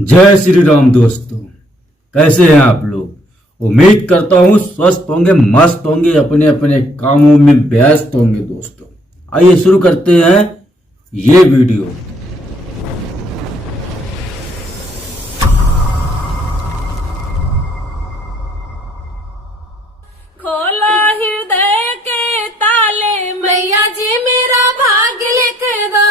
जय श्री राम दोस्तों, कैसे हैं आप लोग। उम्मीद करता हूं स्वस्थ होंगे, मस्त होंगे, अपने अपने कामों में व्यस्त होंगे। दोस्तों आइए शुरू करते हैं ये वीडियो। खोलो हृदय के ताले, मैया जी मेरा भाग्य लिख दो।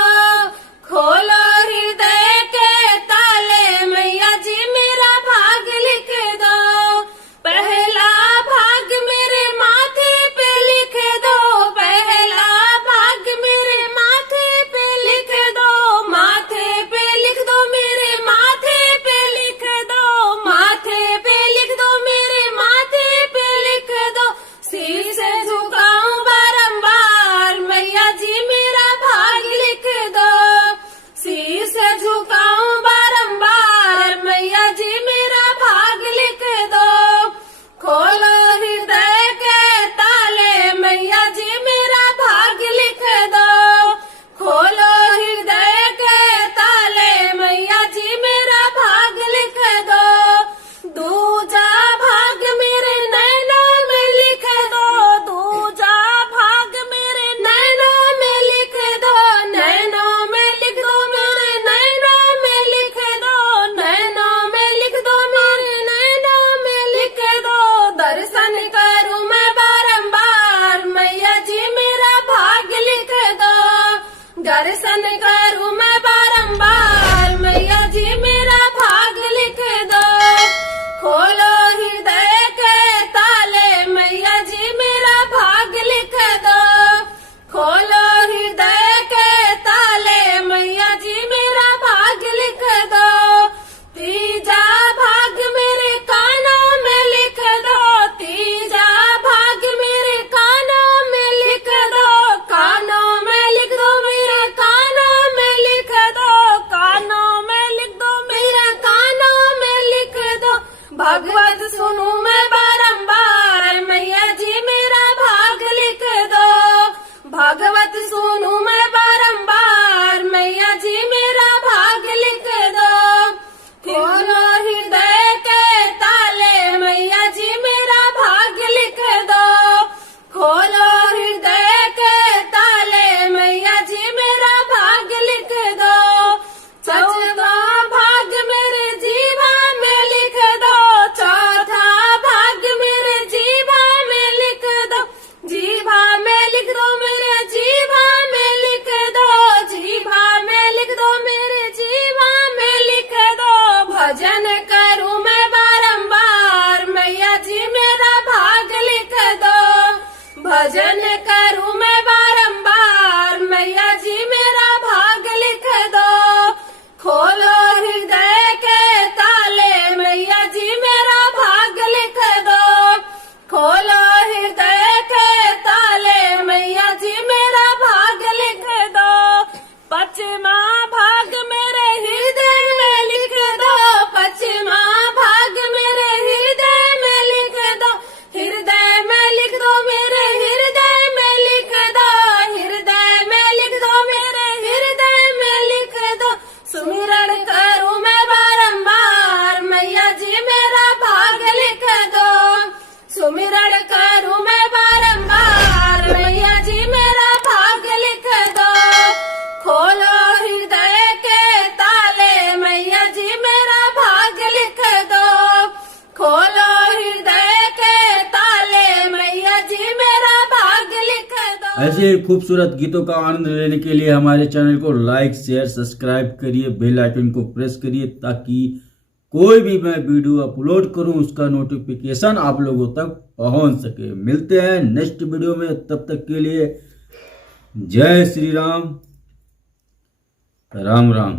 खोलो हृदय के ताले, मैया जी मेरा भाग्य लिख दो। पहला भाग्य मेरे माथे पे लिख दो। पहला भाग्य मेरे माथे पे लिख दो। माथे पे लिख दो, मेरे माथे पे लिख दो। माथे पे लिख दो, मेरे माथे पे लिख दो। सिर से झुकाऊं बारंबार, मैया जी मेरा भाग्य लिख दो। सिर से झुकाऊं बारंबार, मैया जी मेरा भाग्य लिख दो। खोलो हृदय के ताले, मैया जी मेरा भाग्य लिख दो। खोलो हृदय के ताले, मैया जी मेरा भाग्य लिख दो। दूजा भाग्य मेरे नैनों में लिख दो। दूजा भाग्य मेरे नैनों में लिख दो। नैनों में लिख दो, मेरे नैनों में लिख दो। नैनों में लिख दो, मेरे नैनों में लिख दो। दर्शन करूं मैं बारंबार, मैया जी मेरा भाग्य लिख दो। दर्शन करूं मैं बारंबार, मैया जी मेरा भाग्य लिख दो। खोलो हृदय के ताले, मैया जी मेरा भाग्य लिख दो। खोलो हृदय के ताले, मैया जी मेरा भाग्य लिख दो। तीजा भाग्य मेरे कानों में लिख दो। तीजा भाग्य मेरे कानों में लिख दो। कानों में लिख दो, मेरे कानों में लिख दो। कानों में लिख दो, मेरे कानों में लिख दो। भगवत सुनूं मैं बारंबार, मैया जी मेरा भाग्य लिख दो। भगवत सुनूं मैं बारंबार, मैया जी मेरा भाग्य लिख दो। खोलो हृदय के ताले, मैया जी मेरा भाग्य लिख दो। खोलो हृदय के ताले, मैया जी मेरा भाग्य लिख दो। चौथा भाग्य मेरे जीवा में लिख दो। चौथा भाग्य मेरे जीवा में लिख दो। जीवा में लिख दो, मेरे जीवा में लिख दो। जीवा में लिख दो, मेरे जीवा में लिख दो। भजन करूं मैं बारंबार, मैया जी मेरा भाग्य लिख दो। भजन करूं मैं बारंबार, मैया जी मेरा भाग्य लिख दो। खोलो हृदय के ताले, मैया जी मेरा भाग्य लिख दो। खोलो हृदय के ताले, मैया जी मेरा भाग्य लिख दो। पचमा भाग्य मेरे हृदय में लिख दो। पचमा भाग्य मेरे हृदय में लिख दो। हृदय में लिख दो, मेरे हृदय में लिख दो। हृदय में लिख दो, मेरे हृदय में लिख दो। सुमिरन करूं मैं बारंबार, मैया जी मेरा भाग्य लिख दो। सुमिरन करूं मैं बारंबार, मैया जी मेरा भाग्य लिख दो। खोलो हृदय के ताले, मैया जी मेरा भाग्य लिख दो। खोलो हृदय के ताले, मैया जी मेरा भाग्य लिख दो। ऐसे ही खूबसूरत गीतों का आनंद लेने के लिए हमारे चैनल को लाइक, शेयर, सब्सक्राइब करिए, बेल आइकन को प्रेस करिए, ताकि कोई भी मैं वीडियो अपलोड करूं उसका नोटिफिकेशन आप लोगों तक पहुंच सके। मिलते हैं नेक्स्ट वीडियो में, तब तक के लिए जय श्री राम, राम राम।